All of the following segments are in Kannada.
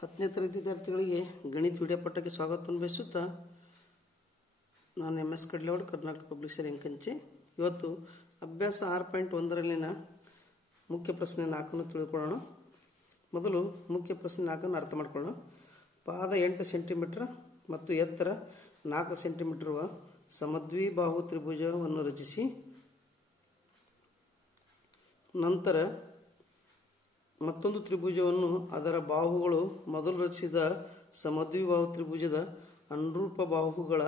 10ನೇ ತರಗತಿ ವಿದ್ಯಾರ್ಥಿಗಳಿಗೆ ಗಣಿತ ವಿಡಿಯೋ ಪಾಠಕ್ಕೆ ಸ್ವಾಗತವನ್ನು ಬಯಸುತ್ತಾ ನಾನು MS ಕಡ್ಲೇವಾಡ್ ಕರ್ನಾಟಕ ಪಬ್ಲಿಕ್ ಶಾಲೆ ಅಂಕಂಚೆ. ಇವತ್ತು ಅಭ್ಯಾಸ 6.1ರಲ್ಲಿನ ಮುಖ್ಯ ಪ್ರಶ್ನೆ 4 ತಿಳಿದುಕೊಳ್ಳೋಣ. ಮೊದಲು ಮುಖ್ಯ ಪ್ರಶ್ನೆ 4 ಅರ್ಥ ಮಾಡಿಕೊಳ್ಳೋಣ. ಪಾದ 8 ಸೆಂಟಿಮೀಟರ್ ಮತ್ತು ಎತ್ತರ 4 ಸೆಂಟಿಮೀಟರ್ ಇರುವ ಸಮದ್ವಿಬಾಹು ತ್ರಿಭುಜವನ್ನು ರಚಿಸಿ. ನಂತರ ಮತ್ತೊಂದು ತ್ರಿಭುಜವನ್ನು ಅದರ ಬಾಹುಗಳು ಮೊದಲು ರಚಿಸಿದ ಸಮದ್ವಿಬಾಹು ತ್ರಿಭುಜದ ಅನುರೂಪ ಬಾಹುಗಳ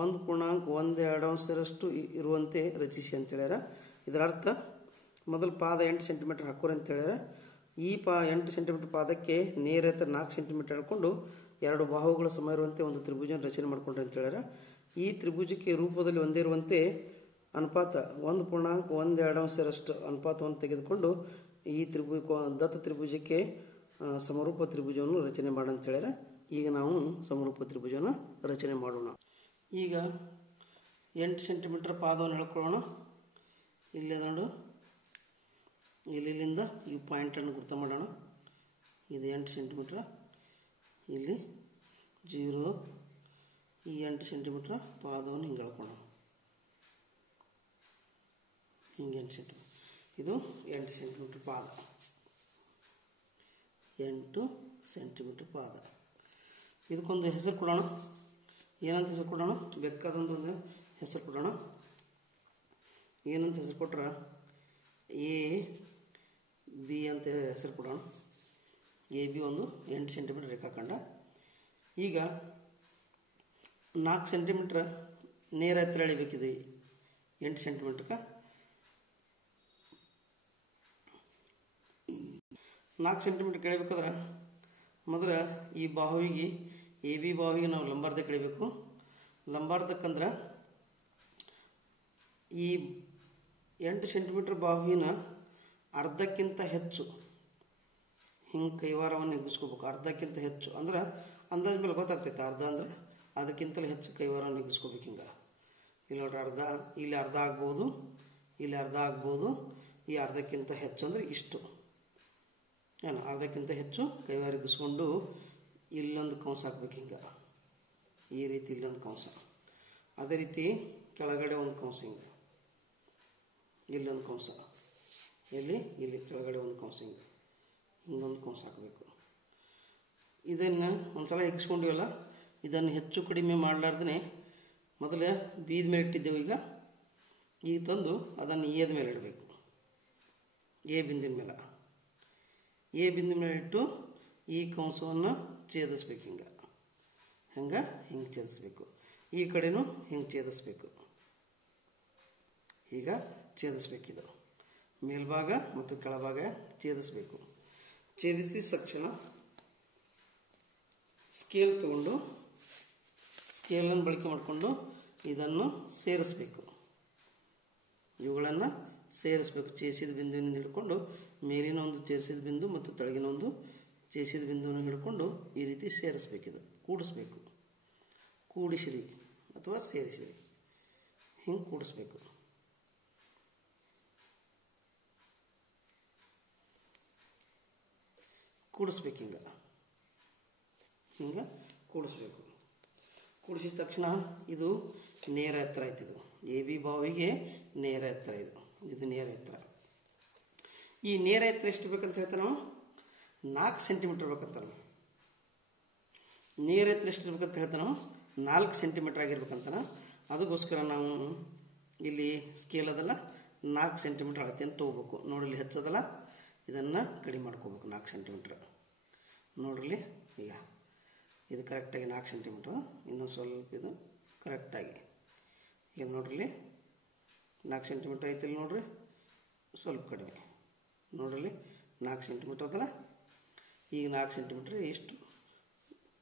1.12 ಇರುವಂತೆ ರಚಿಸಿ ಅಂತ ಹೇಳ್ಯಾರ. ಇದರ ಅರ್ಥ ಮೊದಲು ಪಾದ 8 ಸೆಂಟಿಮೀಟರ್ ಹಾಕೋರಿ ಅಂತ ಹೇಳ್ಯಾರ. ಈ 8 ಸೆಂಟಿಮೀಟರ್ ಪಾದಕ್ಕೆ ನೇರ ಎತ್ತರ 4 ಸೆಂಟಿಮೀಟರ್ ಹಿಡ್ಕೊಂಡು ಎರಡು ಬಾಹುಗಳ ಸಮ ಇರುವಂತೆ ಒಂದು ತ್ರಿಭುಜ ರಚನೆ ಮಾಡ್ಕೊಂಡ್ರಿ ಅಂತ ಹೇಳ್ಯಾರ. ಈ ತ್ರಿಭುಜಕ್ಕೆ ರೂಪದಲ್ಲಿ ಒಂದೇ ಇರುವಂತೆ ಅನುಪಾತ 1.12 ಅನುಪಾತವನ್ನು ತೆಗೆದುಕೊಂಡು ಈ ದತ್ತ ತ್ರಿಭುಜಕ್ಕೆ ಸಮರೂಪ ತ್ರಿಭುಜವನ್ನು ರಚನೆ ಮಾಡಂತ ಹೇಳ್ಯಾರ. ಈಗ ನಾವು ಸಮರೂಪ ತ್ರಿಭುಜವನ್ನು ರಚನೆ ಮಾಡೋಣ. ಈಗ 8 ಸೆಂಟಿಮೀಟರ್ ಪಾದವನ್ನು ಹೇಳ್ಕೊಳ್ಳೋಣ. ಇಲ್ಲಿ ಅದನ್ನು ಇಲ್ಲಿಂದ ಈ ಪಾಯಿಂಟನ್ನು ಗುರ್ತ ಮಾಡೋಣ. ಇದು 8 ಸೆಂಟಿಮೀಟ್ರ್, ಇಲ್ಲಿ 0, ಈ 8 ಸೆಂಟಿಮೀಟ್ರ್ ಪಾದವನ್ನು ಹಿಂಗೆ ಹೇಳ್ಕೊಳ್ಳೋಣ. ಹಿಂಗೆ 8 ಸೆಂಟಿಮೀಟ್ರ್, ಇದು 8 ಸೆಂಟಿಮೀಟ್ರ್ ಪಾದ, 8 ಸೆಂಟಿಮೀಟ್ರ್ ಪಾದ. ಇದಕ್ಕೊಂದು ಹೆಸರು ಕೊಡೋಣ. ಏನಂತ ಹೆಸರು ಕೊಡೋಣ? ಬೇಕಾದಂದು ಒಂದು ಹೆಸರು ಕೊಡೋಣ. ಏನಂತ ಹೆಸರು ಕೊಟ್ರೆ AB ಅಂತ ಹೆಸರು ಕೊಡೋಣ. AB ಒಂದು 8 ಸೆಂಟಿಮೀಟ್ರ್ ರೇಖಾಖಂಡ. ಈಗ 4 ಸೆಂಟಿಮೀಟ್ರ್ ನೇರ ಎತ್ತರ ಎಳಿಬೇಕಿದೆ 8 ಸೆಂಟಿಮೀಟ್ರ್ಗೆ. 4 ಸೆಂಟಿಮೀಟ್ರ್ ಕೆಳಬೇಕಾದ್ರೆ ಮೊದಲು ಈ ಬಾಹುವಿಗೆ AB ಬಾಹುವಿಗೆ ನಾವು ಲಂಬಾರ್ಧ ಕೆಳಿಬೇಕು. ಲಂಬಾರ್ಧಕ್ಕಂದ್ರೆ ಈ 8 ಸೆಂಟಿಮೀಟ್ರ್ ಬಾಹುವಿನ ಅರ್ಧಕ್ಕಿಂತ ಹೆಚ್ಚು ಹಿಂಗೆ ಕೈವಾರವನ್ನು ಹಿಗ್ಗಿಸ್ಕೋಬೇಕು. ಅರ್ಧಕ್ಕಿಂತ ಹೆಚ್ಚು ಅಂದ್ರೆ ಅಂದಾಜು ಮೇಲೆ ಗೊತ್ತಾಗ್ತೈತೆ. ಅರ್ಧ ಅಂದರೆ ಅದಕ್ಕಿಂತಲೂ ಹೆಚ್ಚು ಕೈವಾರವನ್ನು ಹಿಗ್ಗಿಸ್ಕೋಬೇಕು. ಹಿಂಗೆ ಇಲ್ಲಿ ನೋಡ್ರಿ, ಅರ್ಧ, ಇಲ್ಲಿ ಅರ್ಧ ಆಗ್ಬೋದು, ಇಲ್ಲಿ ಅರ್ಧ ಆಗ್ಬೋದು. ಈ ಅರ್ಧಕ್ಕಿಂತ ಹೆಚ್ಚು ಅಂದರೆ ಇಷ್ಟು ಏನು, ಅರ್ಧಕ್ಕಿಂತ ಹೆಚ್ಚು ಕೈವಾರ ಹಿಗ್ಗಿಸ್ಕೊಂಡು ಇಲ್ಲೊಂದು ಕಂಸ ಹಾಕ್ಬೇಕು. ಹಿಂಗೆ ಈ ರೀತಿ ಇಲ್ಲೊಂದು ಕಂಸ, ಅದೇ ರೀತಿ ಕೆಳಗಡೆ ಒಂದು ಕಂಸ, ಹಿಂಗೆ ಇಲ್ಲೊಂದು ಕಂಸ, ಇಲ್ಲಿ ಕೆಳಗಡೆ ಒಂದು ಕಂಸ, ಹಿಂಗೊಂದು ಕಂಸ ಹಾಕಬೇಕು. ಇದನ್ನು ಒಂದ್ಸಲ ಹಿಗ್ಸ್ಕೊಂಡಿವಲ್ಲ, ಇದನ್ನು ಹೆಚ್ಚು ಕಡಿಮೆ ಮಾಡಲಾರ್ದೇ ಮೊದಲೇ ಬೀದ ಮೇಲೆ ಇಟ್ಟಿದ್ದೆವು. ಈಗ ತಂದು ಅದನ್ನು ಏದ ಮೇಲೆ ಇಡಬೇಕು. ಎ ಬಿಂದಿನ ಮೇಲೆ, ಎ ಬಿಂದು ಮೇಲೆ ಇಟ್ಟು ಈ ಕಂಸವನ್ನು ಛೇದಿಸ್ಬೇಕು. ಹಿಂಗೆ ಛೇದಿಸ್ಬೇಕು. ಈ ಕಡೆನೂ ಹಿಂಗೆ ಛೇದಿಸ್ಬೇಕು. ಈಗ ಛೇದಿಸ್ಬೇಕಿದು ಮೇಲ್ಭಾಗ ಮತ್ತು ಕೆಳಭಾಗ ಛೇದಿಸ್ಬೇಕು. ಛೇದಿಸಿದ ತಕ್ಷಣ ಸ್ಕೇಲ್ ತಗೊಂಡು ಸ್ಕೇಲನ್ನು ಬಳಕೆ ಮಾಡಿಕೊಂಡು ಇದನ್ನು ಸೇರಿಸ್ಬೇಕು. ಇವುಗಳನ್ನು ಸೇರಿಸ್ಬೇಕು. ಛೇದಿಸಿದ ಬಿಂದುವಿನಿಂದ ಹಿಡ್ಕೊಂಡು ಮೇಲಿನ ಒಂದು ಛೇದಿಸಿದ ಬಿಂದು ಮತ್ತು ತೆಳಗಿನ ಒಂದು ಛೇದಿಸಿದ ಬಿಂದುವನ್ನು ಹಿಡ್ಕೊಂಡು ಈ ರೀತಿ ಸೇರಿಸ್ಬೇಕಿದು, ಕೂಡಿಸ್ಬೇಕು. ಕೂಡಿಸಿರಿ ಅಥವಾ ಸೇರಿಸಿರಿ, ಹಿಂಗೆ ಕೂಡಿಸ್ಬೇಕು. ಕೂಡಿಸ್ಬೇಕು. ಹಿಂಗೆ ಕೂಡಿಸ್ಬೇಕು. ಕೂಡಿಸಿದ ತಕ್ಷಣ ಇದು ನೇರ ಎತ್ತರ ಆಯ್ತು. ಇದು AB ಬಾವಿಗೆ ನೇರ ಎತ್ತರ, ಇದು ನೇರ ಎತ್ತರ. ಈ ನೇರ ಎತ್ತರ ಎಷ್ಟು ಬೇಕಂತ ಹೇಳ್ತಾರೆ ನಾವು? 4 ಸೆಂಟಿಮೀಟ್ರ್ ಬೇಕಂತ. ನಾವು ನೇರ ಎತ್ತರ ಎಷ್ಟು ಇರ್ಬೇಕಂತ ಹೇಳ್ತಾನೆ ನಾವು? 4 ಸೆಂಟಿಮೀಟ್ರ್ ಆಗಿರ್ಬೇಕಂತ. ಅದಕ್ಕೋಸ್ಕರ ನಾವು ಇಲ್ಲಿ ಸ್ಕೇಲ್ ಅದಲ್ಲ, 4 ಸೆಂಟಿಮೀಟ್ರ್ ಅಳತೆಯನ್ನು ತೊಗೋಬೇಕು. ನೋಡಲಿ ಹೆಚ್ಚದಲ್ಲ, ಇದನ್ನು ಕಡಿಮೆ ಮಾಡ್ಕೋಬೇಕು. 4 ಸೆಂಟಿಮೀಟ್ರ್ ನೋಡ್ರಿ. ಈಗ ಇದು ಕರೆಕ್ಟಾಗಿ 4 ಸೆಂಟಿಮೀಟ್ರ್, ಇನ್ನೂ ಸ್ವಲ್ಪ ಇದು ಕರೆಕ್ಟಾಗಿ. ಈಗ ನೋಡ್ರಿ, 4 ಸೆಂಟಿಮೀಟ್ರ್ ಐತಿಲ್ಲ ನೋಡ್ರಿ, ಸ್ವಲ್ಪ ಕಡಿಮೆ ನೋಡ್ರಿ. 4 ಸೆಂಟಿಮೀಟ್ರ್ ಅದಲ್ಲ. ಈಗ 4 ಸೆಂಟಿಮೀಟ್ರ್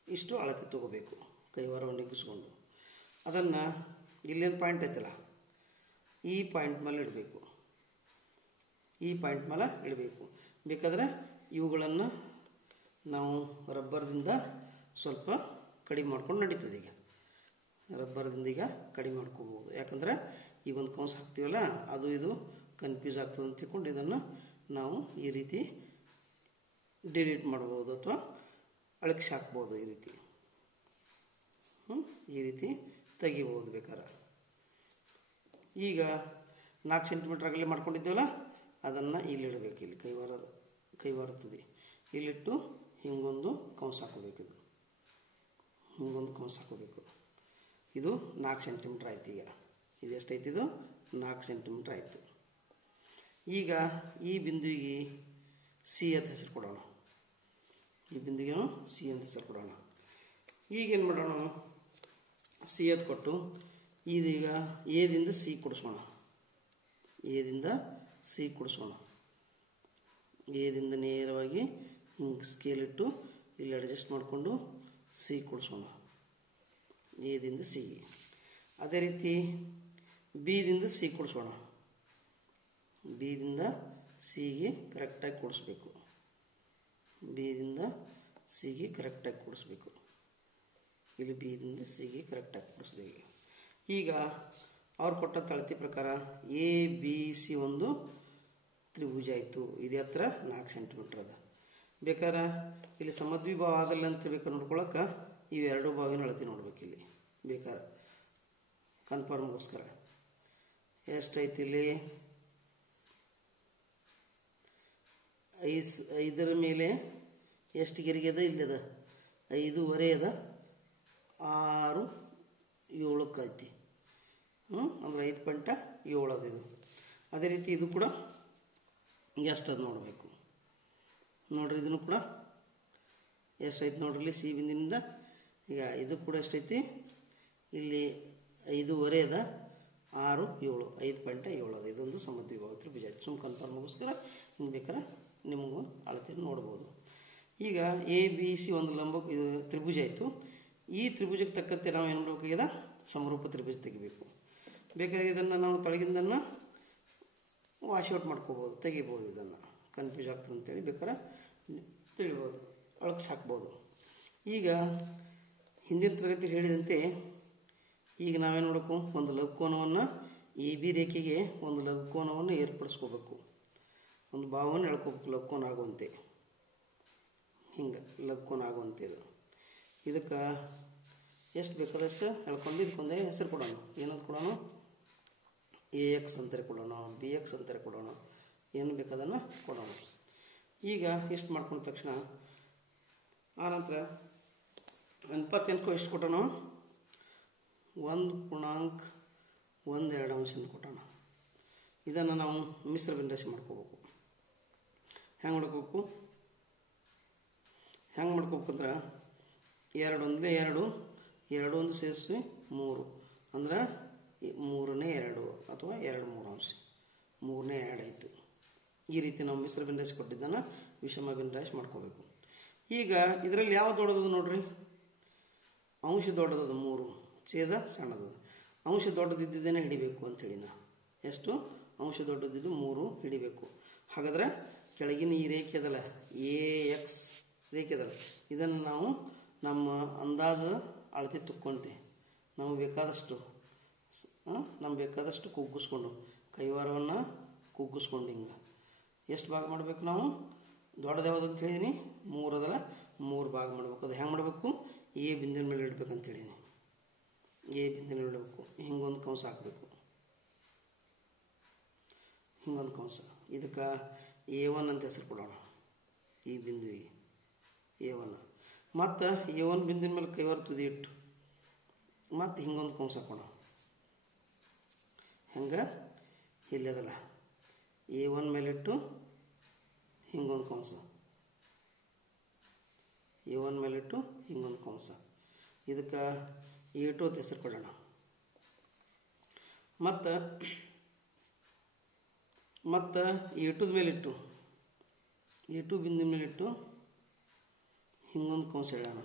ಇಷ್ಟು ಅಳತೆ ತೊಗೋಬೇಕು. ಕೈವಾರವನ್ನು ಹಿಗ್ಗಿಸ್ಕೊಂಡು ಅದನ್ನು ಇಲ್ಲೇನು ಪಾಯಿಂಟ್ ಐತಲ್ಲ, ಈ ಪಾಯಿಂಟ್ ಮೇಲೆ ಇಡಬೇಕು. ಈ ಪಾಯಿಂಟ್ ಮೇಲೆ ಇಡಬೇಕು. ಬೇಕಾದರೆ ಇವುಗಳನ್ನು ನಾವು ರಬ್ಬರ್ದಿಂದ ಸ್ವಲ್ಪ ಕಡಿಮೆ ಮಾಡ್ಕೊಂಡು ನಡೀತದೆ. ಈಗ ರಬ್ಬರ್ದಿಂದ ಈಗ ಕಡಿಮೆ ಮಾಡ್ಕೋಬೋದು. ಯಾಕಂದರೆ ಈಗ ಒಂದು ಕಂಸ ಹಾಕ್ತೀವಲ್ಲ, ಅದು ಇದು ಕನ್ಫ್ಯೂಸ್ ಆಗ್ತದೆ ಅಂತ ತಿಳ್ಕೊಂಡು ಇದನ್ನು ನಾವು ಈ ರೀತಿ ಡಿಲೀಟ್ ಮಾಡ್ಬೋದು ಅಥವಾ ಅಳಕ್ಸಿ ಹಾಕ್ಬೋದು ಈ ರೀತಿ. ಈ ರೀತಿ ತೆಗಿಬೋದು ಬೇಕಾರೆ. ಈಗ 4 ಸೆಂಟಿಮೀಟ್ರ್ ಅಗಲ ಮಾಡ್ಕೊಂಡಿದ್ದೇವಲ್ಲ ಅದನ್ನು ಇಲ್ಲಿಡಬೇಕು. ಇಲ್ಲಿ ಕೈವಾರ ತುದಿ ಇಲ್ಲಿಟ್ಟು ಹಿಂಗೊಂದು ಕಂಸ ಹಾಕೋಬೇಕು. ಹಿಂಗೊಂದು ಕಂಸ ಹಾಕೋಬೇಕು. ಇದು 4 ಸೆಂಟಿಮೀಟ್ರ್ ಆಯ್ತು. ಈಗ ಇದು ಎಷ್ಟೈತಿ? ಇದು 4 ಸೆಂಟಿಮೀಟ್ರ್ ಆಯಿತು. ಈಗ ಈ ಬಿಂದುವಿಗೆ ಸಿ ಅಂತ ಹೆಸರು ಕೊಡೋಣ. ಈ ಬಿಂದುವಿಗೆ ಸಿ ಅಂತ ಹೆಸರು ಕೊಡೋಣ. ಈಗೇನು ಮಾಡೋಣ? ಸಿ ಅಂತ ಕೊಟ್ಟು ಇದೀಗ ಎದಿಂದ ಸಿ ಕೊಡಿಸೋಣ. ಎದಿಂದ ಸಿ ಕೊಡಿಸೋಣ. ಎದಿಂದ ನೇರವಾಗಿ ಹಿಂಗೆ ಸ್ಕೇಲ್ ಇಟ್ಟು ಇಲ್ಲಿ ಅಡ್ಜಸ್ಟ್ ಮಾಡಿಕೊಂಡು ಸಿ ಕೊಡಿಸೋಣ. ಎದಿಂದ ಸಿ. ಅದೇ ರೀತಿ ಬಿದಿಂದ ಸಿ ಕೊಡಿಸೋಣ. ಬಿದಿಂದ ಸಿಗೆ ಕರೆಕ್ಟಾಗಿ ಕೊಡಿಸ್ಬೇಕು. ಬಿದಿಂದ ಸಿಗೆ ಕರೆಕ್ಟಾಗಿ ಕೊಡಿಸ್ಬೇಕು. ಇಲ್ಲಿ ಬಿದಿಂದ ಸಿಗೆ ಕರೆಕ್ಟಾಗಿ ಕೊಡಿಸ್ತೀವಿ. ಈಗ ಅವ್ರು ಕೊಟ್ಟ ಅಳತೆ ಪ್ರಕಾರ ಎ ಬಿ ಸಿ ಒಂದು ತ್ರಿಭುಜ ಆಯಿತು. ಇದು ಹತ್ರ 4 ಸೆಂಟಿಮೀಟ್ರ್ ಅದ. ಬೇಕಾದ್ರೆ ಇಲ್ಲಿ ಸಮದ್ವಿಭಾವ ಆಗಲ್ಲ ಅಂತ ಬೇಕಾದ್ರೆ ನೋಡ್ಕೊಳಕ್ಕೆ ಇವೆರಡು ಬಾವಿನ ಅಳತೆ ನೋಡ್ಬೇಕು. ಇಲ್ಲಿ ಬೇಕಾದ್ರೆ ಕನ್ಫರ್ಮ್ಗೋಸ್ಕರ ಎಷ್ಟೈತಿ? ಇಲ್ಲಿ 5 ಮೇಲೆ ಎಷ್ಟು ಗೆರಿಗೆ ಅದ? ಇಲ್ಲಿ ಅದ 5.5 ಅದ. 6, 7 ಐತಿ. ಅಂದ್ರೆ 5.7 ಅದು ಇದು. ಅದೇ ರೀತಿ ಇದು ಕೂಡ ಎಷ್ಟದು ನೋಡಬೇಕು. ನೋಡ್ರಿ ಇದನ್ನು ಕೂಡ ಎಷ್ಟೈತಿ ನೋಡ್ರಿ. ಇಲ್ಲಿ ಸಿ ಬಿಂದಿನಿಂದ ಈಗ ಇದು ಕೂಡ ಎಷ್ಟೈತಿ? ಇಲ್ಲಿ 5.5 ಅದ. 6, 7 5.7 ಅದ. ಇದೊಂದು ಸಮದ್ವಿಭಾವ ತ್ರಿಭುಜ. ಸುಮ್ ಕನ್ಫರ್ಮ್ಗೋಸ್ಕರ ಹಿಂಗೆ ಬೇಕಾದ್ರೆ ನಿಮಗೂ ಅಳತೆಯನ್ನು ನೋಡ್ಬೋದು. ಈಗ ಎ ಬಿ ಸಿ ಒಂದು ಇದು ತ್ರಿಭುಜ ಆಯಿತು. ಈ ತ್ರಿಭುಜಕ್ಕೆ ತಕ್ಕಂತೆ ನಾವು ಏನು ಮಾಡಬೇಕಾಗಿದೆ? ಸಮರೂಪ ತ್ರಿಭುಜ ತೆಗಿಬೇಕು. ಬೇಕಾದ್ರೆ ಇದನ್ನು ನಾವು ತಳಗಿಂದನ್ನು ವಾಶೌಟ್ ಮಾಡ್ಕೋಬೋದು, ತೆಗಿಬೋದು. ಇದನ್ನು ಕನ್ಫ್ಯೂಸ್ ಆಗ್ತದೆ ಅಂತೇಳಿ ಬೇಕಾದ್ರೆ ತಿಳಿಬೋದು, ಅಳಕ್ಸಿ ಹಾಕ್ಬೋದು. ಈಗ ಹಿಂದಿನ ತರಗತಿ ಹೇಳಿದಂತೆ ಈಗ ನಾವೇನು ಮಾಡಬೇಕು? ಒಂದು ಲಘುಕೋನವನ್ನು ಎ ಬಿ ರೇಖೆಗೆ ಒಂದು ಲಘುಕೋನವನ್ನು ಏರ್ಪಡಿಸ್ಕೋಬೇಕು. ಒಂದು ಭಾವವನ್ನು ಎಳ್ಕೋಬೇಕು ಲಘುಕೋನ ಆಗುವಂತೆ. ಹಿಂಗೆ ಲಘುಕೋನ ಆಗುವಂತೆ ಇದಕ್ಕೆ ಎಷ್ಟು ಬೇಕಾದಷ್ಟು ಎಳ್ಕೊಂಡು ಇದಕ್ಕೊಂದೇ ಹೆಸರು ಕೊಡೋಣ. ಏನಂತ ಕೊಡೋಣ? ಎ ಎಕ್ಸ್ ಅಂತಾರೆ ಕೊಡೋಣ, ಬಿ ಎಕ್ಸ್ ಅಂತಾರೆ ಕೊಡೋಣ, ಏನು ಬೇಕಾದನ್ನು ಕೊಡೋಣ. ಈಗ ಇಷ್ಟು ಮಾಡ್ಕೊಂಡ ತಕ್ಷಣ ಆನಂತರ ಅನುಪಾತ್ಯಂಕವು ಎಷ್ಟು ಕೊಟ್ಟೋಣ? 1.12 ಅಂತ ಕೊಟ್ಟೋಣ. ಇದನ್ನು ನಾವು ಮಿಶ್ರ ಬಿಂದಾಸಿ ಮಾಡ್ಕೋಬೇಕು. ಹೆಂಗೆ ಮಾಡ್ಕೋಬೇಕು? ಅಂದ್ರೆ 2 1 2, 2 1 ಸೇರಿಸಿ 3 ಅಂದ್ರೆ 3ನೇ 2 ಅಥವಾ 2 3 3ನೇ 2 ಆಯಿತು. ಈ ರೀತಿ ನಾವು ಮಿಶ್ರ ಬಿಂದಾಸಿ ಕೊಟ್ಟಿದ್ದನ್ನು ವಿಷಮ ಬಿಂದಾಸಿ ಮಾಡ್ಕೋಬೇಕು. ಈಗ ಇದರಲ್ಲಿ ಯಾವ ದೊಡ್ಡದು ನೋಡ್ರಿ? ಅಂಶ ದೊಡ್ಡದದು 3, ಛೇದ ಸಣ್ಣದದು. ಅಂಶ ದೊಡ್ಡದಿದ್ದೇನೆ ಹಿಡಿಬೇಕು ಅಂಥೇಳಿ ನಾ. ಎಷ್ಟು? ಅಂಶ ದೊಡ್ಡದಿದ್ದು 3 ಹಿಡಿಬೇಕು. ಹಾಗಾದ್ರೆ ಕೆಳಗಿನ ಈ ರೇಖೆ ಅದಲ್ಲ, ಎ ಎಕ್ಸ್ ರೇಖೆ ಅದಲ್ಲ, ಇದನ್ನು ನಾವು ನಮ್ಮ ಅಂದಾಜು ಅಳತೆ ತುಕ್ಕೊಂತೆ ನಮಗೆ ಬೇಕಾದಷ್ಟು ಕುಗ್ಗಿಸ್ಕೊಂಡು ಕೈವಾರವನ್ನು ಕುಗ್ಗಿಸ್ಕೊಂಡು ಹಿಂಗೆ ಎಷ್ಟು ಭಾಗ ಮಾಡಬೇಕು? ನಾವು ದೊಡ್ಡದು ಯಾವುದು ಅಂತ ಹೇಳಿದೀನಿ? 3 ಅದಲ್ಲ, 3 ಭಾಗ ಮಾಡಬೇಕು. ಅದು ಹೆಂಗೆ ಮಾಡಬೇಕು? ಎ ಬಿಂದಿನ ಮೇಲೆ ಇಡಬೇಕಂತ ಹೇಳೀನಿ. ಎ ಬಿಂದಿನ ಮೇಲೆ ಇಡಬೇಕು. ಹಿಂಗೊಂದು ಕಂಸ ಹಾಕಬೇಕು. ಹಿಂಗೊಂದು ಕಂಸ. ಇದಕ್ಕೆ A1 ಅಂತ ಹೆಸರು ಕೊಡೋಣ. ಈ ಬಿಂದುವಿಗೆ A1. ಮತ್ತು A1 ಬಿಂದಿನ ಮೇಲೆ ಕೈವಾರ ತುದಿ ಇಟ್ಟು ಮತ್ತು ಹಿಂಗೊಂದು ಕಂಸ ಹಾಕೋಣ. ಹೆಂಗೆ? ಇಲ್ಲಿ ಅದಲ್ಲ, A1 ಮೇಲಿಟ್ಟು ಹಿಂಗೊಂದು ಕಂಸ, A1 ಮೇಲಿಟ್ಟು ಹಿಂಗೊಂದು ಕಂಸ. ಇದಕ್ಕೆ A2 ಅಂತ ಹೆಸರು ಕೊಡೋಣ. ಮತ್ತು A2 ಮೇಲಿಟ್ಟು A2 ಬಿಂದಿನ ಮೇಲಿಟ್ಟು ಹಿಂಗೊಂದು ಕಂಸ ಹೇಳೋಣ.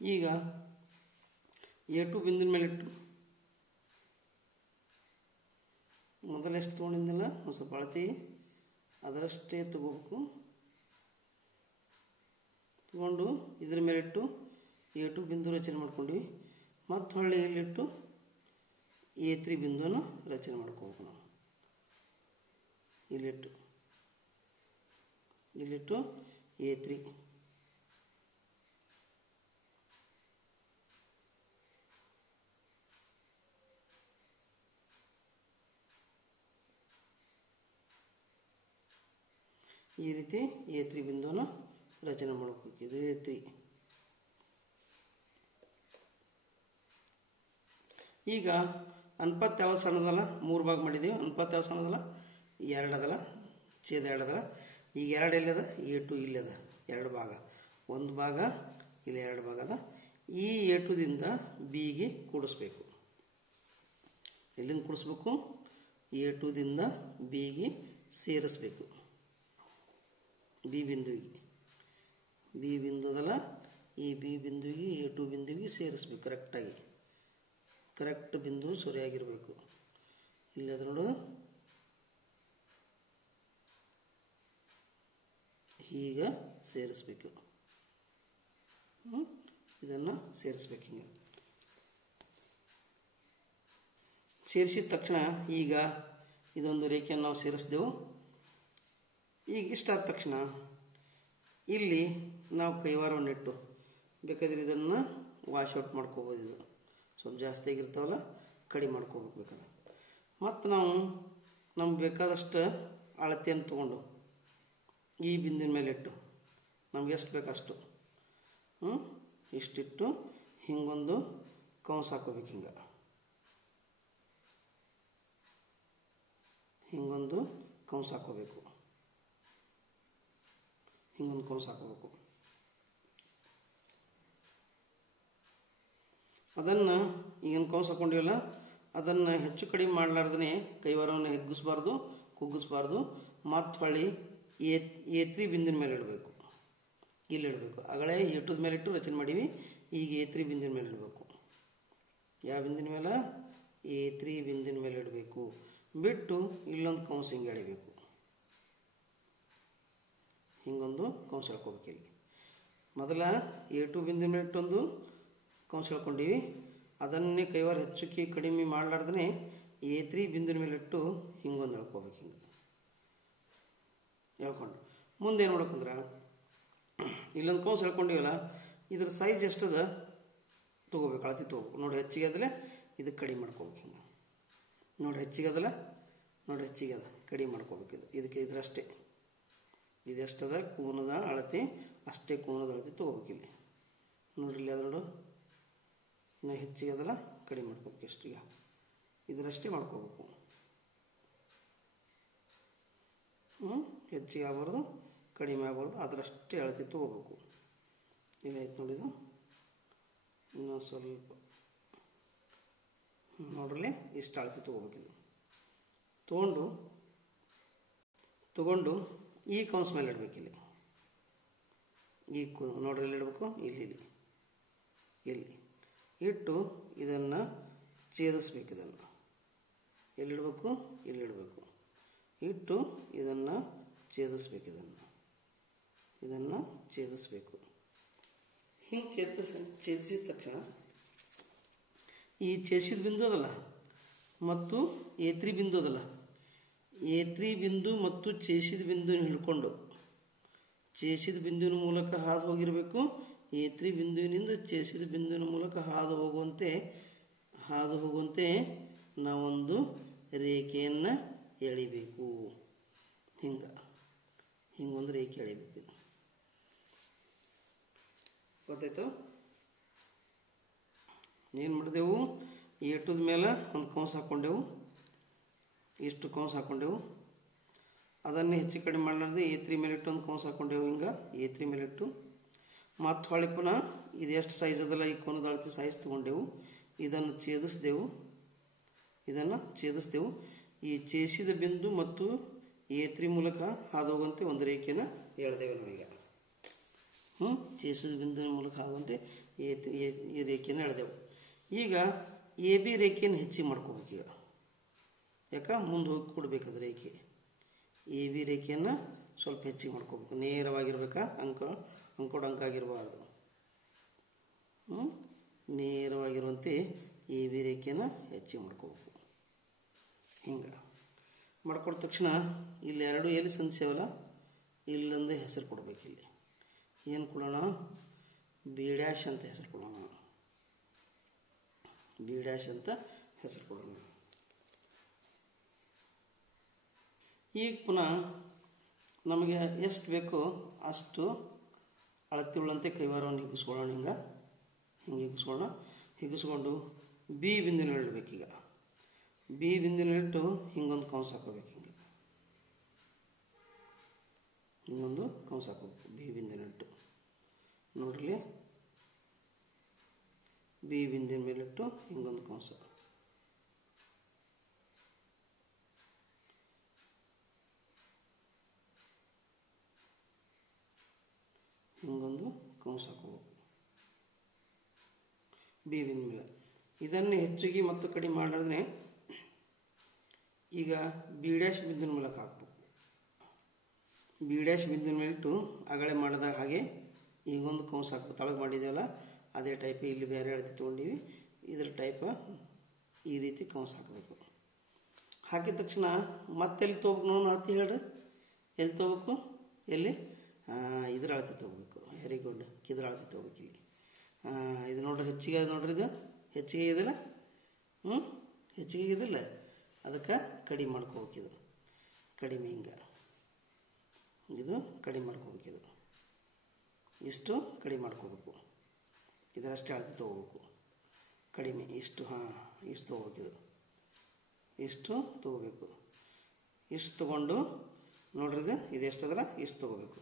ಈಗ A2 ಬಿಂದಿನ ಮೇಲಿಟ್ಟು ಮೊದಲೆಷ್ಟು ತೊಗೊಂಡಿದ್ದಲ್ಲ ಒಂದು ಸ್ವಲ್ಪ ಅಳತೆ ಅದರಷ್ಟೇ ತಗೋಬೇಕು. ತಗೊಂಡು ಇದ್ರ ಮೇಲಿಟ್ಟು A2 ಬಿಂದು ರಚನೆ ಮಾಡ್ಕೊಂಡ್ವಿ. ಮತ್ತು ಹೊಳ್ಳಿ ಇಲ್ಲಿಟ್ಟು A3 ಬಿಂದುವನ್ನು ರಚನೆ ಮಾಡ್ಕೋಬೇಕು. ನಾವು ಇಲ್ಲಿಟ್ಟು ಇಲ್ಲಿಟ್ಟು A3 ಈ ರೀತಿ A3 ಬಿಂದುವನ್ನು ರಚನೆ ಮಾಡಬೇಕು. ಇದು A3. ಈಗ ಅನುಪಾತ ಯಾವ ಸಣ್ಣದಲ್ಲ, 3 ಭಾಗ ಮಾಡಿದ್ದೀವಿ. ಅನುಪಾತ ಯಾವ ಸಣ್ಣದಲ್ಲ, 2 ಅದಲ್ಲ, ಛೇದ 2 ಅದಲ್ಲ. ಈಗ 2 ಎಲ್ಲಿದೆ, A2 ಇಲ್ಲದ 2 ಭಾಗ, 1 ಭಾಗ ಇಲ್ಲಿ 2 ಭಾಗ ಅದ. ಈ A2 ದಿಂದ ಬಿಗೆ ಕೂಡಿಸ್ಬೇಕು. ಎಲ್ಲಿಂದ ಕೂಡಿಸ್ಬೇಕು, A2 ದಿಂದ ಬಿಗೆ ಸೇರಿಸ್ಬೇಕು. ಬಿ ಬಿಂದುವಿಗೆ, ಬಿ ಬಿಂದು ಅದಲ್ಲ, ಈ ಬಿ ಬಿಂದುವಿಗೆ A2 ಬಿಂದುವಿಗೆ ಸೇರಿಸ್ಬೇಕು. ಕರೆಕ್ಟಾಗಿ, ಕರೆಕ್ಟ್ ಬಿಂದು ಸರಿಯಾಗಿರಬೇಕು. ಇಲ್ಲಿ ಅದು ನೋಡು, ಈಗ ಸೇರಿಸ್ಬೇಕು. ಇದನ್ನು ಸೇರಿಸ್ಬೇಕು. ಹಿಂಗೆ ಸೇರಿಸಿದ ತಕ್ಷಣ ಈಗ ಇದೊಂದು ರೇಖೆಯನ್ನು ನಾವು ಸೇರಿಸಿದೆವು. ಈಗ ಇಷ್ಟಾದ ತಕ್ಷಣ ಇಲ್ಲಿ ನಾವು ಕೈವಾರವನ್ನು ಇಟ್ಟು ಬೇಕಾದ್ರೆ ಇದನ್ನು ವಾಶ್ಔಟ್ ಮಾಡ್ಕೋಬೋದು. ಇದು ಸ್ವಲ್ಪ ಜಾಸ್ತಿ ಆಗಿರ್ತಾವಲ್ಲ, ಕಡಿಮೆ ಮಾಡ್ಕೋಬೇಕು ಬೇಕಾದ್ರೆ. ಮತ್ತು ನಾವು ನಮ್ಗೆ ಬೇಕಾದಷ್ಟು ಅಳತೆಯನ್ನು ತೊಗೊಂಡು ಈ ಬಿಂದಿನ ಮೇಲೆ ಇಟ್ಟು ನಮ್ಗೆ ಎಷ್ಟು ಬೇಕಷ್ಟು ಇಷ್ಟಿಟ್ಟು ಹಿಂಗೊಂದು ಕಂಸ ಹಾಕೋಬೇಕು. ಹಿಂಗೊಂದು ಕಂಸ ಹಾಕೋಬೇಕು. ಹಿಂಗೊಂದು ಕಂಸ ಹಾಕೋಬೇಕು. ಅದನ್ನು ಈಗಿನ ಕಂಸ ಹಾಕೊಂಡಿವಲ್ಲ, ಅದನ್ನು ಹೆಚ್ಚು ಕಡಿಮೆ ಮಾಡಲಾರ್ದೇ ಕೈವಾರವನ್ನು ಹಿಗ್ಗಿಸ್ಬಾರ್ದು, ಕುಗ್ಗಿಸ್ಬಾರ್ದು. ಮತ್ತು ಹೊಳ್ಳಿ A3 ಬಿಂದಿನ ಮೇಲೆ ಇಡಬೇಕು. ಇಲ್ಲಿ ಇಡಬೇಕು. ಆಗಲೇ A2 ಮೇಲೆ ಇಟ್ಟು ರಚನೆ ಮಾಡೀವಿ. ಈಗ A3 ಬಿಂದಿನ ಮೇಲೆ ಇಡಬೇಕು. ಯಾವ ಬಿಂದಿನ ಮೇಲೆ, A3 ಬಿಂದಿನ ಮೇಲೆ ಇಡಬೇಕು. ಬಿಟ್ಟು ಇಲ್ಲೊಂದು ಕಂಸ ಹಿಂಗೆ ಎಳಿಬೇಕು. ಹಿಂಗೊಂದು ಕಂಸ ಎಳ್ಕೋಬೇಕು. ಇಲ್ಲಿ ಮೊದಲ A2 ಬಿಂದಿನ ಮೇಲೆ ಇಟ್ಟೊಂದು ಕಂಸ ಎಳ್ಕೊಂಡಿವಿ. ಅದನ್ನೇ ಕೈವಾರ ಹೆಚ್ಚುಕಿ ಕಡಿಮೆ ಮಾಡಲಾರ್ದೇ A3 ಬಿಂದಿನ ಮೇಲೆ ಇಟ್ಟು ಹಿಂಗೊಂದು ಎಳ್ಕೋಬೇಕು. ಹಿಂಗೆ ಹೇಳ್ಕೊಂಡು ಮುಂದೆ ಏನು ಮಾಡ್ಬೇಕಂದ್ರೆ, ಇಲ್ಲೊಂದು ಕಂಸ ಹೇಳ್ಕೊಂಡಿವಲ್ಲ, ಇದ್ರ ಸೈಜ್ ಎಷ್ಟದ ತೊಗೋಬೇಕು, ಅಳತಿ ತೊಗೋಬೇಕು. ನೋಡಿ ಹೆಚ್ಚಿಗೆ ಅದಲ್ಲ, ಇದಕ್ಕೆ ಕಡಿಮೆ ಮಾಡ್ಕೋಬೇಕು. ಹಿಂಗೆ ನೋಡಿ ಹೆಚ್ಚಿಗೆ ಅದಲ್ಲ, ನೋಡಿ ಹೆಚ್ಚಿಗೆ ಅದ, ಕಡಿಮೆ ಮಾಡ್ಕೋಬೇಕು. ಇದಕ್ಕೆ ಇದ್ರಷ್ಟೇ, ಇದೆಷ್ಟದ ಕೋನದ ಅಳತೆ, ಅಷ್ಟೇ ಕೋನದ ಅಳತೆ ತೊಗೋಬೇಕು. ಇಲ್ಲಿ ನೋಡ್ರಿ, ಇಲ್ಲಿ ಅದು ನೋಡು, ಇನ್ನು ಹೆಚ್ಚಿಗೆ ಅದಲ್ಲ, ಕಡಿಮೆ ಮಾಡ್ಕೋಬೇಕು. ಎಷ್ಟೀಗ ಇದರಷ್ಟೇ ಮಾಡ್ಕೋಬೇಕು. ಹೆಚ್ಚಿಗೆ ಆಗಬಾರ್ದು, ಕಡಿಮೆ ಆಗಬಾರ್ದು, ಅದರಷ್ಟೇ ಅಳತೆ ತೊಗೋಬೇಕು. ಇಲ್ಲಾಯ್ತು ನೋಡಿದು, ಇನ್ನೊಂದು ಸ್ವಲ್ಪ ನೋಡ್ರಲ್ಲೇ ಇಷ್ಟು ಅಳತೆ ತೊಗೋಬೇಕಿದು. ತೊಗೊಂಡು ಈ ಕಂಸ ಮೇಲೆ ಇಡಬೇಕು. ಇಲ್ಲಿ ಈ ನೋಡ್ರಿ, ಇಲ್ಲಿ ಇಡಬೇಕು. ಇಲ್ಲಿ ಇಟ್ಟು ಇದನ್ನು ಛೇದಿಸ್ಬೇಕು. ಇದನ್ನು ಎಲ್ಲಿಡಬೇಕು, ಇಲ್ಲಿಡಬೇಕು. ಇಟ್ಟು ಇದನ್ನು ಛೇದಿಸ್ಬೇಕು. ಇದನ್ನು ಛೇದಿಸ್ಬೇಕು. ಹಿಂಗೆ ಛೇದಿಸಿದ ತಕ್ಷಣ ಈ ಛೇದಿಸಿದ ಬಿಂದು ಅದಲ್ಲ ಮತ್ತು A3 ಬಿಂದು ಅದಲ್ಲ, A3 ಬಿಂದು ಮತ್ತು ಛೇದಿಸಿದ ಬಿಂದುವಿನ ಹಿಡ್ಕೊಂಡು ಛೇದಿಸಿದ ಬಿಂದುವಿನ ಮೂಲಕ ಹಾದು ಹೋಗಿರಬೇಕು. A3 ಬಿಂದುವಿನಿಂದ ಛೇದಿಸಿದ ಬಿಂದುವಿನ ಮೂಲಕ ಹಾದು ಹೋಗುವಂತೆ ನಾವೊಂದು ರೇಖೆಯನ್ನು ಎಳಿಬೇಕು. ಹಿಂಗೊಂದು ರೇಖೆ ಎಳಿಬೇಕು. ಗೊತ್ತಾಯ್ತು? ಏನು ಮಾಡಿದೆವು, A2 ಮೇಲೆ ಒಂದು ಕಂಸ ಹಾಕ್ಕೊಂಡೆವು, ಇಷ್ಟು ಕಂಸ ಹಾಕ್ಕೊಂಡೆವು. ಅದನ್ನೇ ಹೆಚ್ಚು ಕಡಿಮೆ ಮಾಡಲಾರ್ದೆ A3 ಮೇಲೆ ಇಟ್ಟು ಒಂದು ಕಂಸ ಹಾಕ್ಕೊಂಡೆವು. ಹಿಂಗೆ A3 ಮೇಲೆ ಇಟ್ಟು ಮತ್ತು ಹೊಳ್ಳಿ ಪುನಃ ಇದು ಎಷ್ಟು ಸೈಜ್ ಅದಲ್ಲ, ಈ ಕೋನದ ಅಳತೆ ಸೈಜ್ ತೊಗೊಂಡೆವು. ಇದನ್ನು ಛೇದಿಸ್ದೆವು. ಈ ಛೇದಿಸಿದ ಬಿಂದು ಮತ್ತು A3 ಮೂಲಕ ಹಾದು ಹೋಗುವಂತೆ ಒಂದು ರೇಖೆಯನ್ನು ಎಳೆದೆವು ನಾವೀಗ. ಛೇದಿಸಿದ ಬಿಂದುವಿನ ಮೂಲಕ ಹಾದುವಂತೆ ಈ ರೇಖೆಯನ್ನು ಎಳೆದೆವು. ಈಗ AB ರೇಖೆಯನ್ನು ಹೆಚ್ಚಿಗೆ ಮಾಡ್ಕೋಬೇಕು. ಈಗ ಯಾಕೆ ಮುಂದೆ ಹೋಗಿ ಕೊಡಬೇಕದು ರೇಖೆ. AB ರೇಖೆಯನ್ನು ಸ್ವಲ್ಪ ಹೆಚ್ಚಿಗೆ ಮಾಡ್ಕೋಬೇಕು. ನೇರವಾಗಿರ್ಬೇಕಾ, ಅಂಕ ಆಗಿರಬಾರ್ದು. ನೇರವಾಗಿರುವಂತೆ AB ರೇಖೆಯನ್ನು ಹೆಚ್ಚಿಗೆ ಮಾಡ್ಕೋಬೇಕು. ಹಿಂಗೆ ಮಾಡ್ಕೊಡ ತಕ್ಷಣ ಇಲ್ಲಿ ಎರಡು ಎಲ್ಲಿ ಸಂಧಿಸ್ಯಾವಲ್ಲ, ಇಲ್ಲೊಂದು ಹೆಸರು ಕೊಡಬೇಕು. ಇಲ್ಲಿ ಏನು ಕೊಡೋಣ? ಬಿ ಡ್ಯಾಶ್ ಅಂತ ಹೆಸರು ಕೊಡೋಣ. ಬಿ ಡ್ಯಾಶ್ ಅಂತ ಹೆಸರು ಕೊಡೋಣ. ಈಗ ಪುನಃ ನಮಗೆ ಎಷ್ಟು ಬೇಕೋ ಅಷ್ಟು ಅಳತೆ ಉಳ್ಳಂತೆ ಕೈವಾರವನ್ನು ಹಿಗ್ಗಿಸ್ಕೊಳ್ಳೋಣ. ಹಿಂಗೆ ಹಿಗ್ಗಿಸ್ಕೊಳ್ಳೋಣ. ಹಿಗ್ಗಿಸ್ಕೊಂಡು ಬಿ ಬಿಂದುವಿನ ಇಡಬೇಕೀಗ. ಬಿ ಬಿಂದುವಿನಲ್ಲಿಟ್ಟು ಹಿಂಗೊಂದು ಕಂಸ ಹಾಕೋಬೇಕು. ಹಿಂಗೊಂದು ಕಂಸ ಹಾಕೋಬೇಕು ಬಿ ಬಿಂದುವಿನಲ್ಲಿಟ್ಟು. ನೋಡ್ರಿ, ಬಿ ಬಿಂದುವಿನ ಮೇಲಿಟ್ಟು ಹಿಂಗೊಂದು ಕಂಸ. ಹಿಂಗೊಂದು ಕಂಸ ಹಾಕೋಬೇಕು ಬಿ ಬಿಂದು ಮೇಲೆ. ಇದನ್ನೇ ಹೆಚ್ಚಿಗೆ ಮತ್ತು ಕಡಿಮೆ ಮಾಡಿದ್ರೆ ಈಗ ಬಿ ಡ್ಯಾಶ್ ಬಿಂದುವಿನ ಮೂಲಕ ಹಾಕಬೇಕು. ಬಿ ಡ್ಯಾಶ್ ಬಿಂದುವಿನ ಮೇಲಿಟ್ಟು ಅಗಳೆ ಮಾಡಿದಾಗ ಹಾಗೆ ಈಗೊಂದು ಕಂಸ ಹಾಕಬೇಕು. ತಳಗೆ ಮಾಡಿದ್ದೇವಲ್ಲ ಅದೇ ಟೈಪ್ ಇಲ್ಲಿ ಬೇರೆ ಅಳತೆ ತೊಗೊಂಡಿವಿ. ಇದ್ರ ಟೈಪ್ ಈ ರೀತಿ ಕಂಸ ಹಾಕಬೇಕು. ಹಾಕಿದ ತಕ್ಷಣ ಮತ್ತೆಲ್ಲಿ ತೊಗೋಬೇಕು? ನೋಡೋಣ, ಅಳತೆ ಹೇಳ್ರಿ. ಎಲ್ಲಿ ತೊಗೋಬೇಕು? ಎಲ್ಲಿ? ಇದ್ರ ಅಳತೆ ತೊಗೋಬೇಕು. Very good. ಇದ್ರ ಅಳತೆ ತೊಗೋಬೇಕು. ಇಲ್ಲಿ ಇದು ನೋಡ್ರಿ, ಹೆಚ್ಚಿಗೆ ಅದು ನೋಡ್ರಿ. ಇದು ಹೆಚ್ಚಿಗೆ ಇದಿಲ್ಲ, ಹೆಚ್ಚಿಗೆ ಇದಿಲ್ಲ. ಅದಕ್ಕೆ ಕಡಿಮೆ ಮಾಡ್ಕೋಬೇಕು. ಇದು ಕಡಿಮೆ, ಹಿಂಗೆ ಇದು ಕಡಿಮೆ ಮಾಡ್ಕೋಬೇಕು. ಇದು ಇಷ್ಟು ಕಡಿಮೆ ಮಾಡ್ಕೋಬೇಕು. ಇದರಷ್ಟೇ ಅಳತೆ ತೊಗೋಬೇಕು. ಕಡಿಮೆ ಇಷ್ಟು, ಇಷ್ಟು ತೊಗೋಬೇಕು. ಇದು ಇಷ್ಟು ತೊಗೋಬೇಕು. ಇಷ್ಟು ತೊಗೊಂಡು ನೋಡ್ರಿ, ಇದು ಎಷ್ಟದಲ್ಲ ಇಷ್ಟು ತೊಗೋಬೇಕು.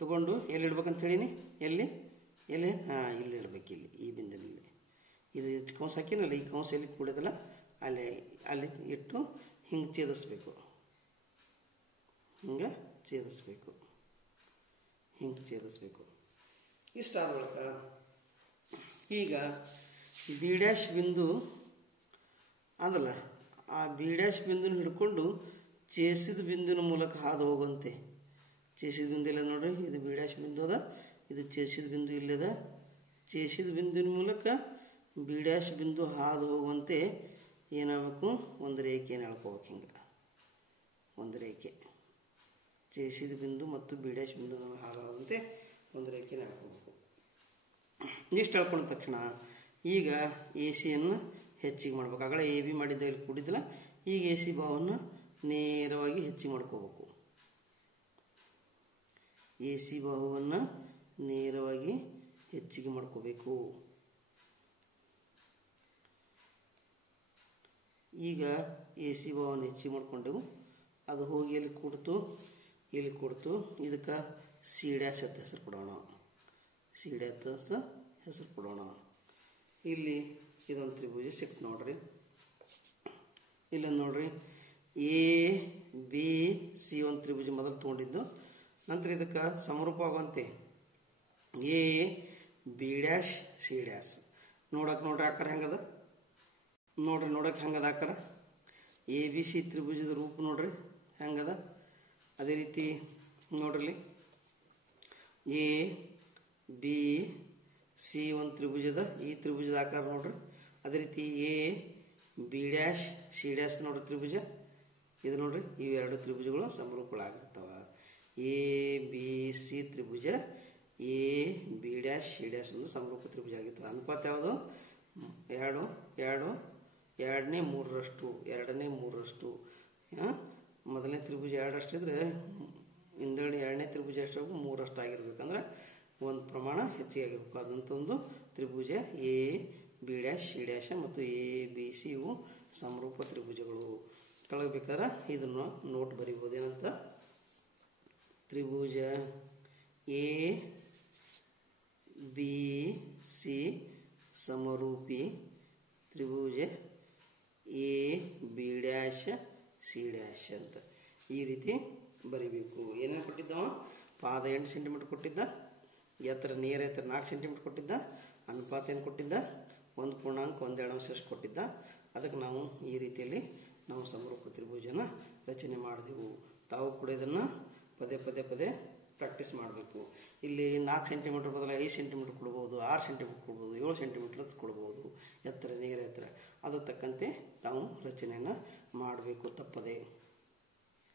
ತೊಗೊಂಡು ಎಲ್ಲಿ ಇಡ್ಬೇಕಂತ ಹೇಳೀನಿ? ಎಲ್ಲಿ? ಇಲ್ಲಿ ಇಡಬೇಕು. ಇಲ್ಲಿ ಈ ಬಿಂದುವಿನಲ್ಲಿ ಇದು ಕಂಸ ಹಾಕಿನಲ್ಲ, ಈ ಕಂಸ ಎಲ್ಲಿ ಕೂಡೋದಲ್ಲ ಅಲ್ಲಿ ಇಟ್ಟು ಹಿಂಗೆ ಛೇದಿಸ್ಬೇಕು. ಹಿಂಗೆ ಛೇದಿಸ್ಬೇಕು. ಇಷ್ಟಾದ ಬಳಿಕ ಈಗ ಬಿ ಡ್ಯಾಶ್ ಬಿಂದು ಅದಲ್ಲ, ಆ ಬಿ ಡ್ಯಾಶ್ ಬಿಂದುನ ಹಿಡ್ಕೊಂಡು ಛೇದಿಸಿದ ಬಿಂದುವಿನ ಮೂಲಕ ಹಾದು ಹೋಗುವಂತೆ. ಛೇದಿಸಿದ ಬಿಂದು ಇಲ್ಲ ನೋಡ್ರಿ, ಇದು ಬಿ ಡ್ಯಾಶ್ ಬಿಂದು ಅದ, ಇದು ಛೇದಿಸಿದ ಬಿಂದು ಇಲ್ಲದ. ಛೇದಿಸಿದ ಬಿಂದುವಿನ ಮೂಲಕ ಬಿ ಡ್ಯಾಶ್ ಬಿಂದು ಹಾದು ಹೋಗುವಂತೆ ಏನಾಗಬೇಕು? ಒಂದು ರೇಖೆಯನ್ನು ಎಳ್ಕೋಬೇಕು. ಹಿಂಗೆ ಒಂದು ರೇಖೆ ಛೇದಿಸಿದ ಬಿಂದು ಮತ್ತು ಬಿ ಡ್ಯಾಶ್ ಬಿಂದು ಹಾದು ಹೋಗುವಂತೆ ಒಂದು ರೇಖೆಯನ್ನು ಎಳ್ಕೋಬೇಕು. ಇಷ್ಟು ಎಳ್ಕೊಂಡ ತಕ್ಷಣ ಈಗ ಎ ಸಿಯನ್ನು ಹೆಚ್ಚಿಗೆ ಮಾಡ್ಬೇಕು. ಆಗಲೇ ಎ ಬಿ ಮಾಡಿದ್ದ ಇಲ್ಲಿ ಕೂಡಿದ್ದಿಲ್ಲ, ಈಗ ಎ ಸಿ ಭಾವವನ್ನು ನೇರವಾಗಿ ಹೆಚ್ಚಿಗೆ ಮಾಡ್ಕೋಬೇಕು. ಎ ಸಿ ಬಾಹುವನ್ನು ನೇರವಾಗಿ ಹೆಚ್ಚಿಗೆ ಮಾಡ್ಕೋಬೇಕು. ಈಗ ಎ ಸಿ ಬಾಹುವನ್ನು ಹೆಚ್ಚಿಗೆ ಮಾಡ್ಕೊಂಡೆವು. ಅದು ಹೋಗಿ ಎಲ್ಲಿ ಕೂಡ್ತು? ಇದಕ್ಕೆ ಸಿ ಡ್ಯಾಶ್ ಅಂತ ಹೆಸರು ಕೊಡೋಣ. ಸಿ ಡ್ಯಾಶ್ ಅಂತ ಹೆಸರು ಕೊಡೋಣ. ಇಲ್ಲಿ ಇದೊಂದು ತ್ರಿಭುಜ ಸಿಕ್ತು ನೋಡ್ರಿ. ಇಲ್ಲೊಂದು ನೋಡ್ರಿ, ಎ ಬಿ ಸಿ ಒಂದು ತ್ರಿಭುಜ ಮೊದಲು ತೊಗೊಂಡಿದ್ದು. ನಂತರ ಇದಕ್ಕೆ ಸಮರೂಪವಾಗುವಂತೆ A B dash C dash ನೋಡ್ರಿ ಆಕಾರ ಹೆಂಗದ ನೋಡಕ್ಕೆ ಹೆಂಗದ ಆಕಾರ. ಎ ಬಿ ಸಿ ತ್ರಿಭುಜದ ರೂಪ ನೋಡ್ರಿ ಹೆಂಗದ. ಅದೇ ರೀತಿ ನೋಡ್ರಿ, ಎ ಬಿ ಸಿ ಒಂದು ತ್ರಿಭುಜದ, ಈ ತ್ರಿಭುಜದ ಆಕಾರ ನೋಡ್ರಿ. ಅದೇ ರೀತಿ A B dash C dash ನೋಡ್ರಿ ತ್ರಿಭುಜ ಇದು ನೋಡ್ರಿ. ಇವೆರಡು ತ್ರಿಭುಜಗಳು ಸಮರೂಪಗಳಾಗಿರ್ತಾವ. ಎ ಬಿ ಸಿ ತ್ರಿಭುಜ, A B dash C dash ಒಂದು ಸಮರೂಪ ತ್ರಿಭುಜ ಆಗಿರ್ತದೆ. ಅನುಪಾತ ಯಾವುದು? ಎರಡನೇ ಮೂರರಷ್ಟು. ಮೊದಲನೇ ತ್ರಿಭುಜ 2 ಇದ್ರೆ ಹಿಂದೆಗಡೆ ಎರಡನೇ ತ್ರಿಭುಜ ಎಷ್ಟಾಗಬೇಕು? 3 ಆಗಿರ್ಬೇಕಂದ್ರೆ ಒಂದು ಪ್ರಮಾಣ ಹೆಚ್ಚಿಗೆ ಆಗಿರ್ಬೇಕು. ಅದಂತೊಂದು ತ್ರಿಭುಜ A B dash C dash ಮತ್ತು ಎ ಬಿ ಸಿ ಇವು ಸಮರೂಪ ತ್ರಿಭುಜಗಳು. ತಳಗಬೇಕಾದ್ರೆ ಇದನ್ನು ನೋಟ್ ಬರಿಬೋದು. ಏನಂತ? ತ್ರಿಭುಜ ಎ ಬಿ ಸಿ ಸಮರೂಪಿ ತ್ರಿಭುಜ A B dash C dash ಅಂತ ಈ ರೀತಿ ಬರಿಬೇಕು. ಏನೇನು ಕೊಟ್ಟಿದ್ದವ? ಪಾದ 8 ಸೆಂಟಿಮೀಟರ್ ಕೊಟ್ಟಿದ್ದ, ಎತ್ತರ ನೇರ ಎತ್ತರ 4 ಸೆಂಟಿಮೀಟರ್ ಕೊಟ್ಟಿದ್ದ, ಅನುಪಾತ ಏನು ಕೊಟ್ಟಿದ್ದ? 1.12 ಕೊಟ್ಟಿದ್ದ. ಅದಕ್ಕೆ ನಾವು ಈ ರೀತಿಯಲ್ಲಿ ನಾವು ಸಮರೂಪ ತ್ರಿಭುಜನ ರಚನೆ ಮಾಡಿದೆವು. ತಾವು ಕೂಡ ಇದನ್ನು ಪದೇ ಪ್ರಾಕ್ಟೀಸ್ ಮಾಡಬೇಕು. ಇಲ್ಲಿ 4 ಸೆಂಟಿಮೀಟರ್ ಬದಲು 5 ಸೆಂಟಿಮೀಟರ್ ಕೊಡ್ಬೋದು, 6 ಸೆಂಟಿಮೀಟರ್ ಕೊಡ್ಬೋದು, 7 ಸೆಂಟಿಮೀಟರ್ ಕೊಡ್ಬೋದು. ಎತ್ತರ ನೇರ ಎತ್ತರ ಅದ್ರ ತಕ್ಕಂತೆ ನಾವು ರಚನೆಯನ್ನು ಮಾಡಬೇಕು ತಪ್ಪದೆ.